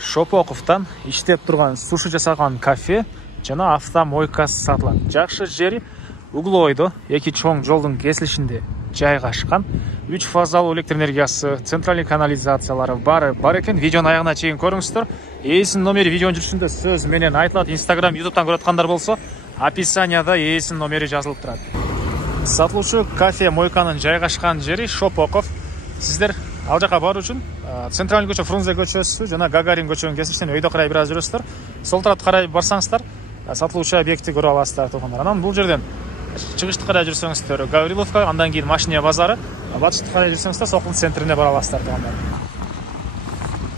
Шопоковтан иштеп турган суши жасаган кафе жана автомойкасы сатылат. Жакшы жери углойдо, эки чоң жолдун кесилишинде жайгашкан. 3 фазалуу электр энергиясы, центральный канализациялары бары бар экен. Видеонун аягына чейин көрүңүздөр. Ээсинин номери видеонун жүрүшүндө сөз менен айтылат. Instagram, YouTube'тан көрүп аткандар болсо, описанияда ээсинин номери жазылып турат. Сатылуучу кафе мойканын жайгашкан жери Шопоков. Сиздер ал жака баруу үчүн Центральный көчө, Фрунзе көчөсү жана Гагарин көчөнүн кесишинен өйдө карай бир аз жүрөсүздөр. Сол тарапты карай барсаңыздар, сатылуучу объекти көрүп аласыздар туугандар. Анан бул жерден чыгышты карай жүрсөңүздөр Гавриловка, андан кийин Машиния базары, батышты карай жүрсөңүздөр Сокулдун центрине бара аласыздар туугандар.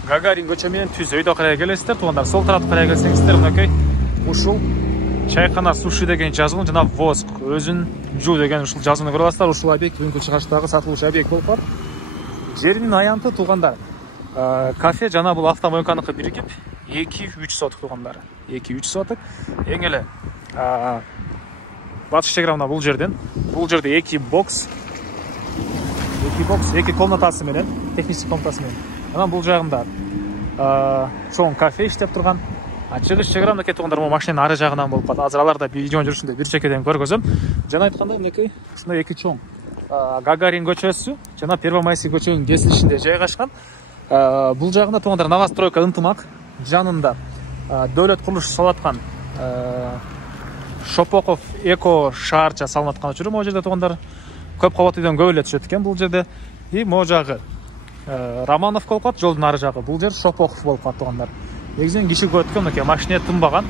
Гагарин көчө менен түз өйдө карай келесиздер туугандар. Сол тарапты карай келсеңиздер, мынакей ушул чайкана суши деген жазуун жана воск өзүн жуу деген ушул жазууну көрүп аласыздар. Ушул объект бүгүнкү чыгыштагы сатылуучу объект болуп калат. Жеринин аянты туугандар. Кафе жана бул автомойканыкы бирикип 2-3 соток туугандар. 2-3 соток. Эң эле батыш чеграмына бул жерде 2 бокс, 2 комнатасы менен, технический комнатасы менен. Анан бул жагында чоң кафе иштеп турган. Чыгыш чеграмда кеткендар мо машинанын ары жагынан болуп калат. Азыр аларда видеонун жүрүшүндө бир чекеден көргөзөм. Жана айткандай мынакей ушундай 2 чоң Гагарин көчөсү жана Первомайский көчөнүн кесилишинде жайгашкан. Бул жагында туугандар новостройка ынтымак жанында дөөлөт курулуш салып аткан Шопоков эко шаарча салынып аткан учуру могу жерде туугандар көп кабат үйдөн көп эле түшөт экен бул жерде. И могу жагы Романовка болуп калат, жолдун ары жагы. Бул жер Шопоков болуп калат туугандар. Негизинен киши көп экен, мынакей машина тынбаган.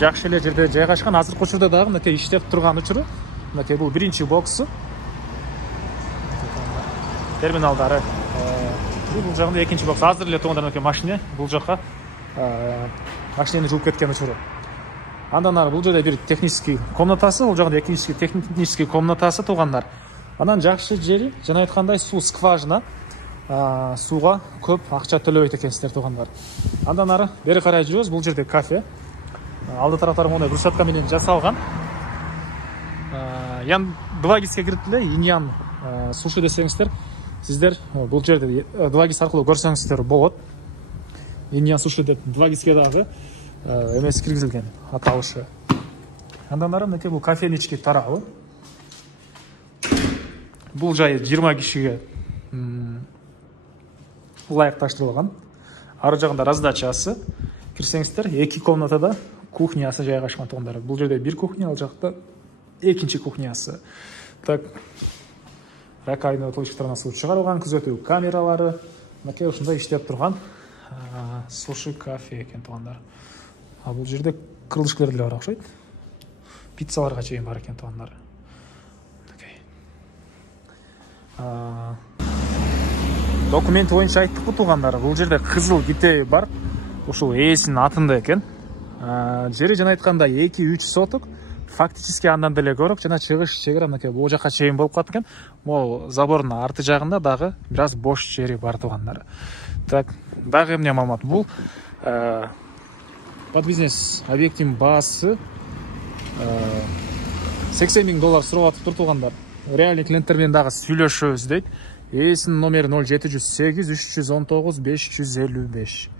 Жакшы эле жерде жайгашкан. Азыркы учурда дагы мынакей иштеп турган учуру. Мынакей бул биринчи боксу. Терминалдары. Бул жагында экинчи бокс. Азыр эле туугандар мынакей машина бул жака машинени жууп кеткен учуру. Андан ары бул жерде бир технический комнатасы, бул жагында экинчи технический комнатасы туугандар. Анан жакшы жери жана айткандай суу скважина. Сууга көп акча төлөбөйт экенсиздер туугандар. Андан ары бери карай жүрөбүз. Бул жерде кафе. Алды тараптары мондай брусчатка менен жасалган. Ян 2 гиске кирип эле иньян суши десеңиздер, сиздер бул жерде 2 гис аркылуу көрсөңүздөр болот. Иньян суши деп 2 гиске дагы эмес киргизилген аталышы. Андан ары мынакей бул кафенин ички тарабы. Бул жайы 20 кишиге ылайыкташтырылган. Ары жагында раздачасы. Кирсеңиздер 2 комнатада кухнясы жайгашкан туугандар. Бул жерде бир кухня, ал жакта экинчи кухнясы. Так, ракайны отылгычтарына суу чыгарылган, күзөтүү камералары. Мынакей ушундай иштеп турган суши кафе экен туугандар. Бул жерде крылышкалар деле бар окшойт. Пиццаларга чейин бар экен туугандар. Документ боюнча айттык туугандар. Бул жерде кызыл китеби бар. Ушул ээсинин атында экен. Жери жана айткандай 2-3 соток. Фактически андан деле көрөк жана чыгыш чегара мынакей бул жака чейин болуп калат экен. Могу забордун арты жагында дагы бир аз бош жери бар туугандар. Так, дагы эмне маалымат? Бул под бизнес объектин баасы $80,000 сурап атыптыр туугандар. Реальный клиенттер менен дагы сүйлөшөбүз дейт. Ээсинин номери 0708 319 555.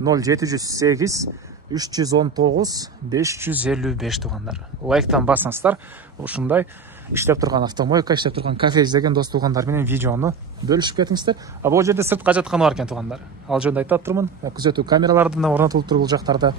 0708 319 555 туугандар. Лайктан басыңыздар. Ушундай иштеп турган автомойка, иштеп турган кафе издеген дос туугандар менен видеону бөлүшүп кетиңиздер. Бул жерде сыртка жатканы бар экен туугандар. Ал жөнүндө айтып турмун. Күзөтүү камералары да орнотулуп тур бул жактарда.